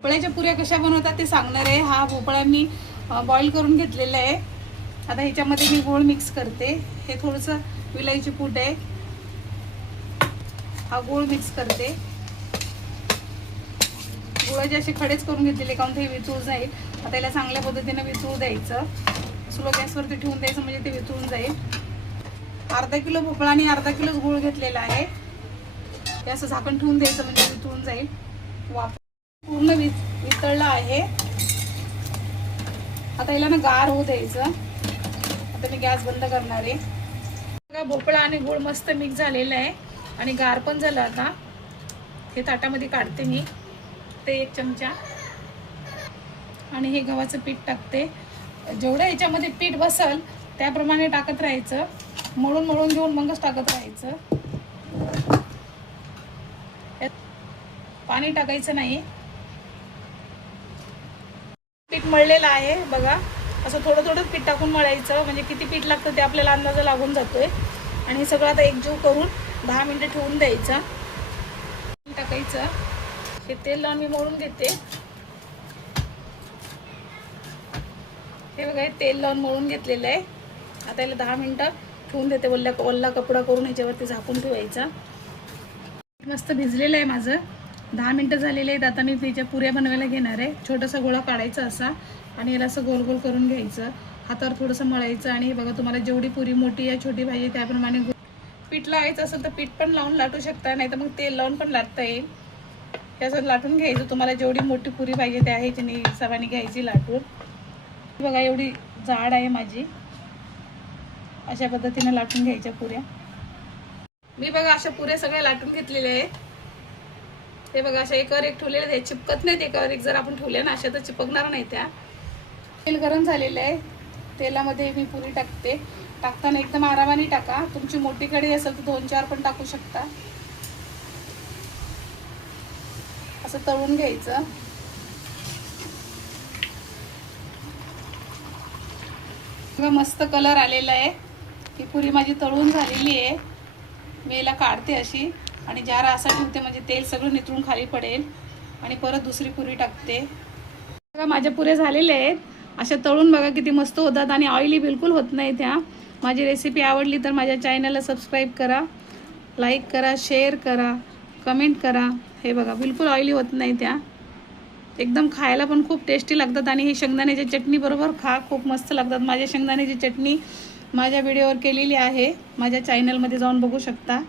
भोपळ्याच्या पुऱ्या कशा बनवतात ते सांगणार आहे। हा भोपळा मी बॉईल करून घेतलेला आहे। आता ह्याच्यामध्ये मी गूळ मिक्स करते। हे थोडंसं विलायची पूड आहे, हा गूळ मिक्स करते। गुळाचे असे खडेच करून घेतलेले कारण ते वितळून जाईल। आता याला चांगल्या पद्धतीने वितळू द्यायचं, स्लो गॅसवरती ठेवून द्यायचं म्हणजे ते वितळून जाईल। अर्धा किलो भोपळा आणि अर्धा किलोच गूळ घेतलेला आहे। हे असं झाकण ठेवून द्यायचं म्हणजे वितळून जाईल। पूर्ण वितळलं आहे। आता याला ना गार होऊ द्यायचं। आता मी गॅस बंद करणार आहे। बघा भोपळा आणि गूळ मस्त मिक्स झालेला आहे आणि गार पण झालं। आता हे ताटामध्ये काढते मी। ते 1 चमचा आणि हे गव्हाचं पीठ टाकते। जेवढं याच्यामध्ये पीठ बसल त्याप्रमाणे टाकत राहायचं। मळून मळून घेऊन मगच टाकत राहायचं, पाणी टाकायचं नाही। पीठ मळलेलं आहे बघा, असं थोडं थोडं पीठ टाकून मळायचं म्हणजे किती पीठ लागतं ते आपल्याला अंदाजा लागून जातोय। आणि सगळं आता एकजीव करून 10 मिनिटं ठेवून द्यायचं। टाकायचं, हे तेल लावून मी मळून घेते। हे बघा हे तेल लावून मळून घेतलेलं आहे। आता याला 10 मिनिटं ठेवून देते। ओला कपडा करून याच्यावरती झाकून ठेवायचा। मस्त भिजलेलं आहे माझं, 10 मिनिटं झालेले आहेत। आता मी त्याच्या पुऱ्या बनवायला घेणार आहे। छोटासा गोळा काढायचा असा आणि याला असं गोल गोल करून घ्यायचं। हातावर थोडंसं मळायचं आणि बघा तुम्हाला जेवढी पुरी मोठी या छोटी पाहिजे त्याप्रमाणे पीठ लावायचं असेल तर पीठ पण लावून लाटू शकता, नाही तर मग तेल लावून पण लाटता येईल। हे असं लाटून घ्यायचं। तुम्हाला जेवढी मोठी पुरी पाहिजे त्या ह्याच्याने हिशोबाने घ्यायची लाटून। बघा एवढी जाड आहे माझी, अशा पद्धतीने लाटून घ्यायच्या पुऱ्या। मी बघा अशा पुऱ्या सगळ्या लाटून घेतलेल्या आहेत। ते बघा अशा एकावर एक ठेवलेले आहेत, चिपकत नाहीत। एकावर एक जर आपण ठेवल्या ना अशा तर चिपकणार नाही त्या। तेल गरम झालेलं आहे, तेलामध्ये मी पुरी टाकते। टाकताना एकदम आरामाने टाका। तुमची मोठी कढई असेल तर 2-4 पण टाकू शकता। असं तळून घ्यायचं। बघा मस्त कलर आलेला आहे। ही पुरी माझी तळून झालेली आहे। मी याला काढते अशी आणि जार असा ठेवते म्हणजे तेल सगळं नितळून खाली पडेल आणि परत दुसरी पुरी टाकते। बघा माझ्या पुऱ्या झालेल्या आहेत। अशा तळून बघा किती मस्त होतात आणि ऑइली बिलकुल होत नाही त्या। माझी रेसिपी आवडली तर माझ्या चॅनलला सबस्क्राईब करा, लाईक करा, शेअर करा, कमेंट करा। हे बघा बिलकुल ऑइली होत नाही त्या, एकदम खायला पण खूप टेस्टी लागतात। आणि ही शेंगदाण्याच्या चटणी बरोबर खा, खूप मस्त लागतात। माझ्या शेंगदाण्याची चटणी माझ्या व्हिडिओवर केलेली आहे, माझ्या चॅनलमध्ये जाऊन बघू शकता।